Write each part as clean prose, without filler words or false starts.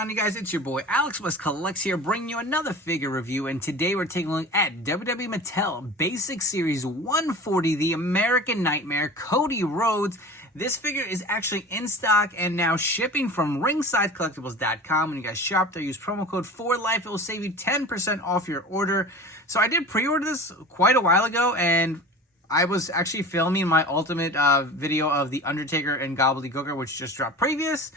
on, you guys? It's your boy Alex West Collects here, bringing you another figure review, and today we're taking a look at WWE Mattel Basic Series 140, the American Nightmare, Cody Rhodes. This figure is actually in stock and now shipping from ringsidecollectibles.com. When you guys shop there, use promo code FORLIFE. It will save you 10% off your order. So I did pre-order this quite a while ago, and I was actually filming my ultimate video of The Undertaker and Gobbledygooker, which just dropped previous.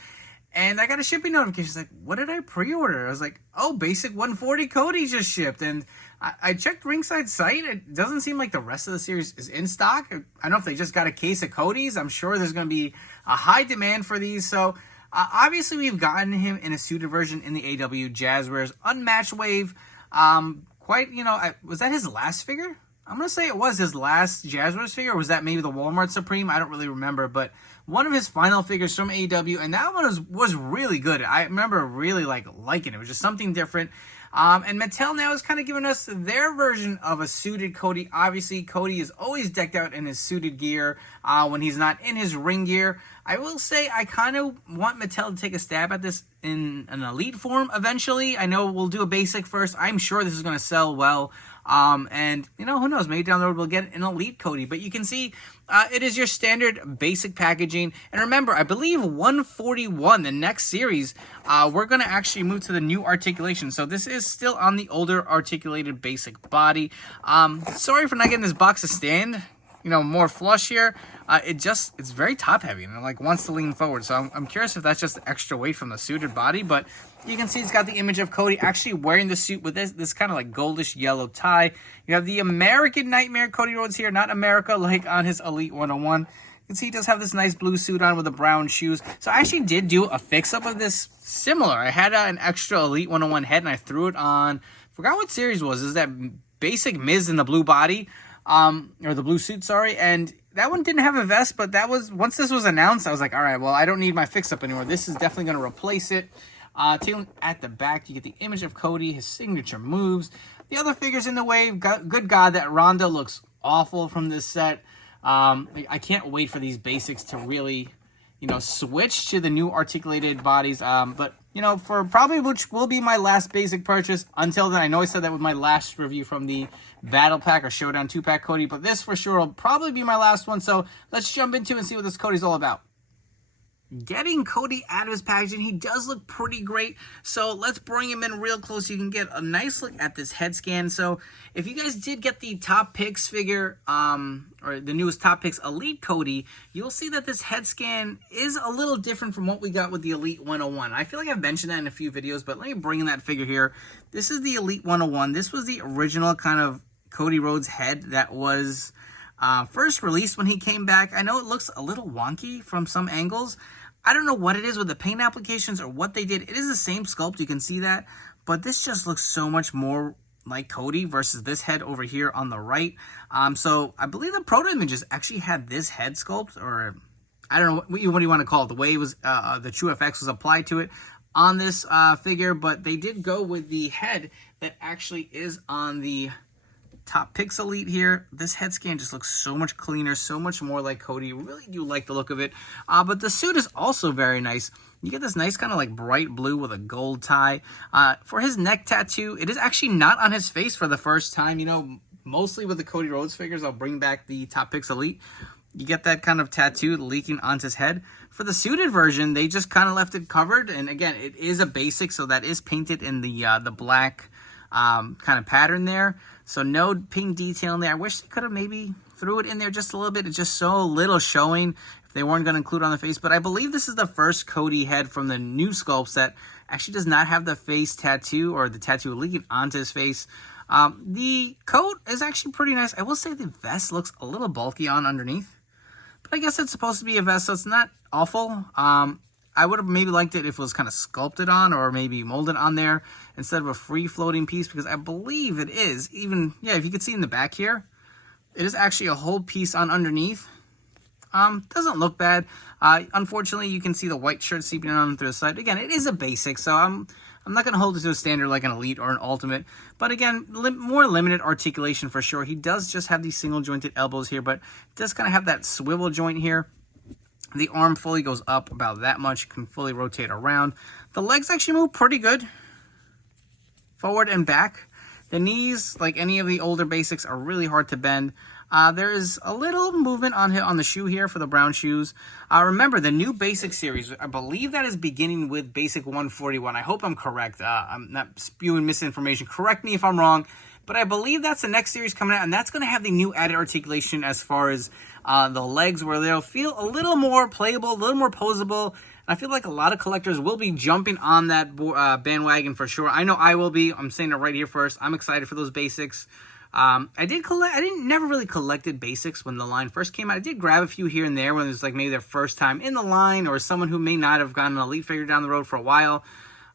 And I got a shipping notification. It's like, what did I pre-order? I was like, oh, Basic 140 Cody just shipped. And I checked Ringside's site. It doesn't seem like the rest of the series is in stock. I don't know if they just got a case of Cody's. I'm sure there's going to be a high demand for these. So, obviously, we've gotten him in a suited version in the AW Jazzwares Unmatched Wave. Was that his last figure? I'm going to say it was his last Jazzwares figure, or was that maybe the Walmart Supreme? I don't really remember, but one of his final figures from AEW, and that one was really good. I remember really liking it. It was just something different. And Mattel now is kind of giving us their version of a suited Cody. Obviously, Cody is always decked out in his suited gear when he's not in his ring gear. I will say I kind of want Mattel to take a stab at this in an elite form eventually. I know we'll do a basic first. I'm sure this is going to sell well. And, you know, who knows, maybe down the road we'll get an elite Cody. But you can see it is your standard basic packaging. And remember, I believe 141, the next series, we're going to actually move to the new articulation. So this is still on the older articulated basic body. Sorry for not getting this box to stand, you know, more flush here. It's very top heavy and it wants to lean forward. So I'm curious if that's just extra weight from the suited body, but you can see it's got the image of Cody actually wearing the suit with this kind of goldish yellow tie. You have the American Nightmare Cody Rhodes here, not America like on his Elite 101. You can see he does have this nice blue suit on with the brown shoes. So I actually did do a fix-up of this similar. I had an extra Elite 101 head and I threw it on, forgot what series it was. Is that basic Miz in the blue body, or the blue suit, sorry. And that one didn't have a vest, but that was, once this was announced, I was like, all right, well, I don't need my fix-up anymore. This is definitely going to replace it. Taking at the back, you get the image of Cody, his signature moves. The other figures in the wave, good God, that Ronda looks awful from this set. I can't wait for these basics to really, you know, switch to the new articulated bodies. But, you know, for probably which will be my last basic purchase. Until then, I know I said that with my last review from the Battle Pack or Showdown 2-pack Cody, but this for sure will probably be my last one. So let's jump into and see what this Cody's all about. Getting Cody out of his packaging, he does look pretty great. So let's bring him in real close. You can get a nice look at this head scan. So if you guys did get the Top Picks figure, or the newest Top Picks Elite Cody, you'll see that this head scan is a little different from what we got with the Elite 101. I feel like I've mentioned that in a few videos, but let me bring in that figure here. This is the Elite 101. This was the original kind of Cody Rhodes head that was first released when he came back. I know it looks a little wonky from some angles. I don't know what it is with the paint applications or what they did. It is the same sculpt, you can see that, but this just looks so much more like Cody versus this head over here on the right. So I believe the proto images actually had this head sculpt, or I don't know what do you want to call it, the way it was the True FX was applied to it on this figure, but they did go with the head that actually is on the Top Picks Elite here. This head scan just looks so much cleaner, so much more like Cody. Really do like the look of it. But the suit is also very nice. You get this nice kind of bright blue with a gold tie. For his neck tattoo, it is actually not on his face for the first time. You know, mostly with the Cody Rhodes figures, I'll bring back the Top Picks Elite. You get that kind of tattoo leaking onto his head. For the suited version, they just kind of left it covered. And again, it is a basic, so that is painted in the black kind of pattern there. So no pink detail in there. I wish they could have maybe threw it in there just a little bit. It's just so little showing if they weren't going to include it on the face. But I believe this is the first Cody head from the new sculpts that actually does not have the face tattoo or the tattoo leaking onto his face. The coat is actually pretty nice. I will say the vest looks a little bulky on underneath, but I guess it's supposed to be a vest, so it's not awful. I would have maybe liked it if it was kind of sculpted on or maybe molded on there instead of a free floating piece, because I believe it is even, yeah, if you can see in the back here, it is actually a whole piece on underneath. Doesn't look bad. Unfortunately, you can see the white shirt seeping on through the side. Again, it is a basic, so I'm not going to hold it to a standard like an Elite or an Ultimate. But again, more limited articulation for sure. He does just have these single jointed elbows here, but it does kind of have that swivel joint here. The arm fully goes up about that much, can fully rotate around. The legs actually move pretty good, forward and back. The knees, like any of the older basics, are really hard to bend. There's a little movement on the shoe here for the brown shoes. Remember, the new Basic series, I believe that is beginning with Basic 141. I hope I'm correct. I'm not spewing misinformation. Correct me if I'm wrong. But I believe that's the next series coming out, and that's going to have the new added articulation as far as the legs, where they'll feel a little more playable, a little more posable. I feel like a lot of collectors will be jumping on that bandwagon for sure. I know I will be. I'm saying it right here first. I'm excited for those basics. I never really collected basics when the line first came out. I did grab a few here and there when it was like maybe their first time in the line, or someone who may not have gotten an elite figure down the road for a while.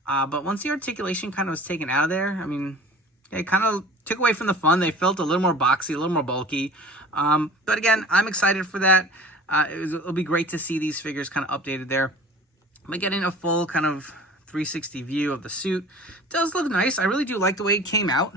But once the articulation kind of was taken out of there, I mean, it kind of took away from the fun. They felt a little more boxy, a little more bulky. But again, I'm excited for that. It'll be great to see these figures kind of updated there. But getting a full kind of 360 view of the suit does look nice. I really do like the way it came out.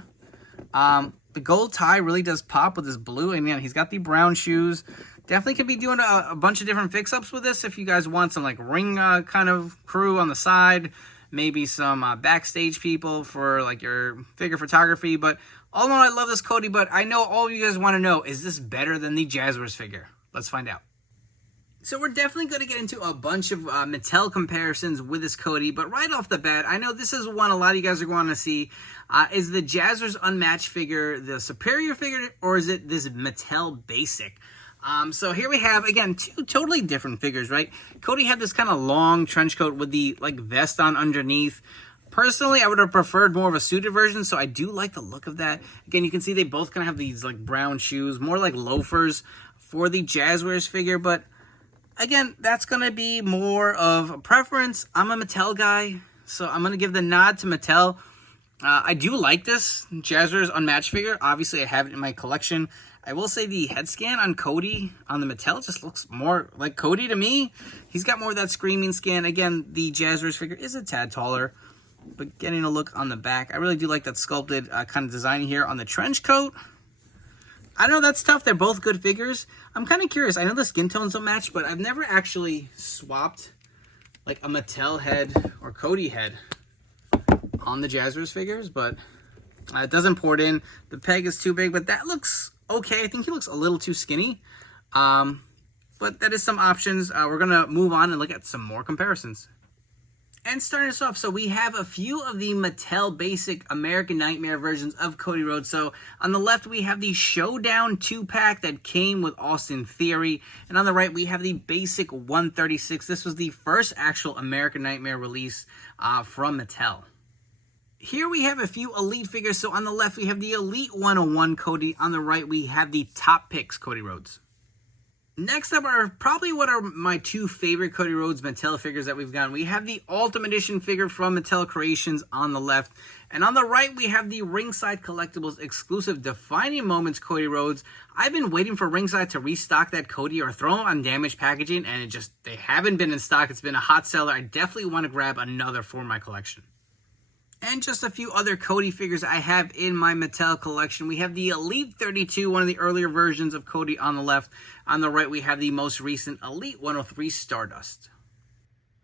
The gold tie really does pop with this blue. And man, he's got the brown shoes. Definitely could be doing a bunch of different fix-ups with this if you guys want some like ring kind of crew on the side. Maybe some backstage people for like your figure photography. But all in all, I love this Cody. But I know all of you guys want to know, is this better than the Jazzwares figure? Let's find out. So we're definitely going to get into a bunch of Mattel comparisons with this Cody, but right off the bat, I know this is one a lot of you guys are going to see. Is the Jazzwares Unmatched figure the superior figure, or is it this Mattel Basic? So here we have, again, two totally different figures, right? Cody had this kind of long trench coat with the like vest on underneath. Personally, I would have preferred more of a suited version, so I do like the look of that. Again, you can see they both kind of have these like brown shoes, more like loafers for the Jazzwares figure, but again, that's going to be more of a preference. I'm a Mattel guy, so I'm going to give the nod to Mattel. I do like this Jazzwares Unmatched figure. Obviously, I have it in my collection. I will say the head scan on Cody on the Mattel just looks more like Cody to me. He's got more of that screaming scan. Again, the Jazzwares figure is a tad taller, but getting a look on the back, I really do like that sculpted kind of design here on the trench coat. I know that's tough. They're both good figures. I'm kind of curious. I know the skin tones don't match, but I've never actually swapped like a Mattel head or Cody head on the Jazzwares figures, but it doesn't port in. The peg is too big, but that looks okay. I think he looks a little too skinny, but that is some options. We're going to move on and look at some more comparisons. And starting us off, so we have a few of the Mattel Basic American Nightmare versions of Cody Rhodes. So on the left, we have the Showdown 2-pack that came with Austin Theory. And on the right, we have the Basic 136. This was the first actual American Nightmare release from Mattel. Here we have a few Elite figures. So on the left, we have the Elite 101 Cody. On the right, we have the Top Picks Cody Rhodes. Next up are probably what are my two favorite Cody Rhodes Mattel figures that we've gotten. We have the Ultimate Edition figure from Mattel Creations on the left. And on the right, we have the Ringside Collectibles exclusive Defining Moments Cody Rhodes. I've been waiting for Ringside to restock that Cody or throw them on damaged packaging, and they haven't been in stock. It's been a hot seller. I definitely want to grab another for my collection. And just a few other Cody figures I have in my Mattel collection. We have the Elite 32, one of the earlier versions of Cody on the left. On the right, we have the most recent Elite 103 Stardust.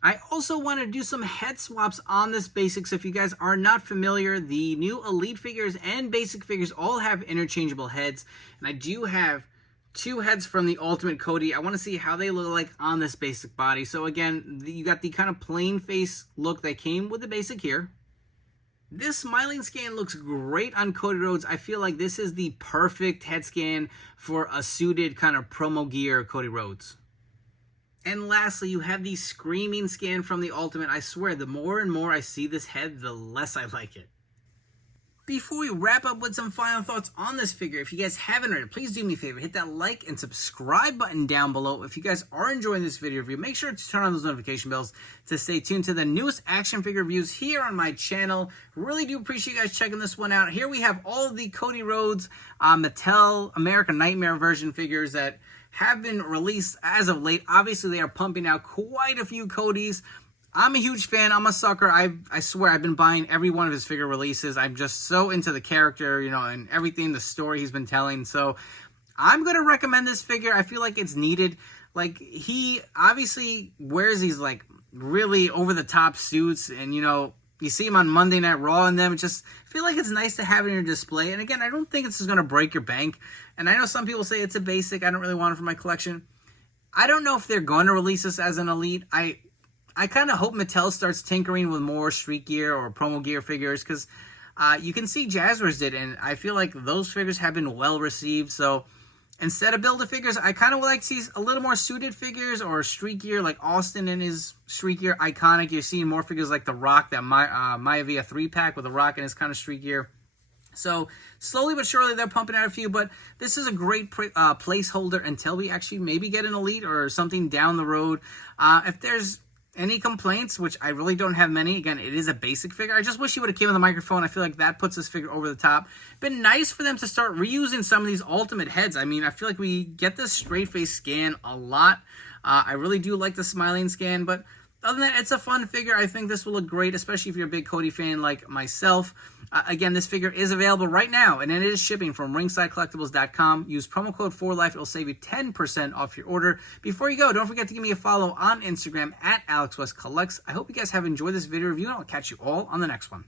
I also want to do some head swaps on this Basic. So if you guys are not familiar, the new Elite figures and Basic figures all have interchangeable heads. And I do have two heads from the Ultimate Cody. I want to see how they look like on this Basic body. So again, you got the kind of plain face look that came with the Basic here. This smiling scan looks great on Cody Rhodes. I feel like this is the perfect head scan for a suited kind of promo gear Cody Rhodes. And lastly, you have the screaming scan from the Ultimate. I swear, the more and more I see this head, the less I like it. Before we wrap up with some final thoughts on this figure, if you guys haven't already, please do me a favor, hit that like and subscribe button down below. If you guys are enjoying this video review, make sure to turn on those notification bells to stay tuned to the newest action figure reviews here on my channel. Really do appreciate you guys checking this one out. Here we have all of the Cody Rhodes Mattel American Nightmare version figures that have been released as of late. Obviously, they are pumping out quite a few Codys. I'm a huge fan. I'm a sucker. I swear I've been buying every one of his figure releases. I'm just so into the character, you know, and everything, the story he's been telling. So I'm going to recommend this figure. I feel like it's needed. Like, he obviously wears these, like, really over-the-top suits, and, you know, you see him on Monday Night Raw in them. Just feel like it's nice to have it in your display. And again, I don't think this is going to break your bank. And I know some people say it's a basic. I don't really want it for my collection. I don't know if they're going to release this as an Elite. I kind of hope Mattel starts tinkering with more street gear or promo gear figures, because you can see Jazzwares did, and I feel like those figures have been well received. So instead of Build-A-Figures, I kind of would like to see a little more suited figures or street gear, like Austin in his street gear, iconic. You're seeing more figures like The Rock, that Maya Via 3-pack with The Rock in his kind of street gear. So slowly but surely they're pumping out a few, but this is a great placeholder until we actually maybe get an Elite or something down the road. If there's any complaints, which I really don't have many, again, it is a basic figure. I just wish he would have came with the microphone. I feel like that puts this figure over the top. Been nice for them to start reusing some of these Ultimate heads. I mean, I feel like we get this straight face scan a lot. I really do like the smiling scan, but other than that, it's a fun figure. I think this will look great, especially if you're a big Cody fan like myself. Again, this figure is available right now, and it is shipping from ringsidecollectibles.com. Use promo code 4LIFE. It'll save you 10% off your order. Before you go, don't forget to give me a follow on Instagram at AlexWestCollects. I hope you guys have enjoyed this video review, and I'll catch you all on the next one.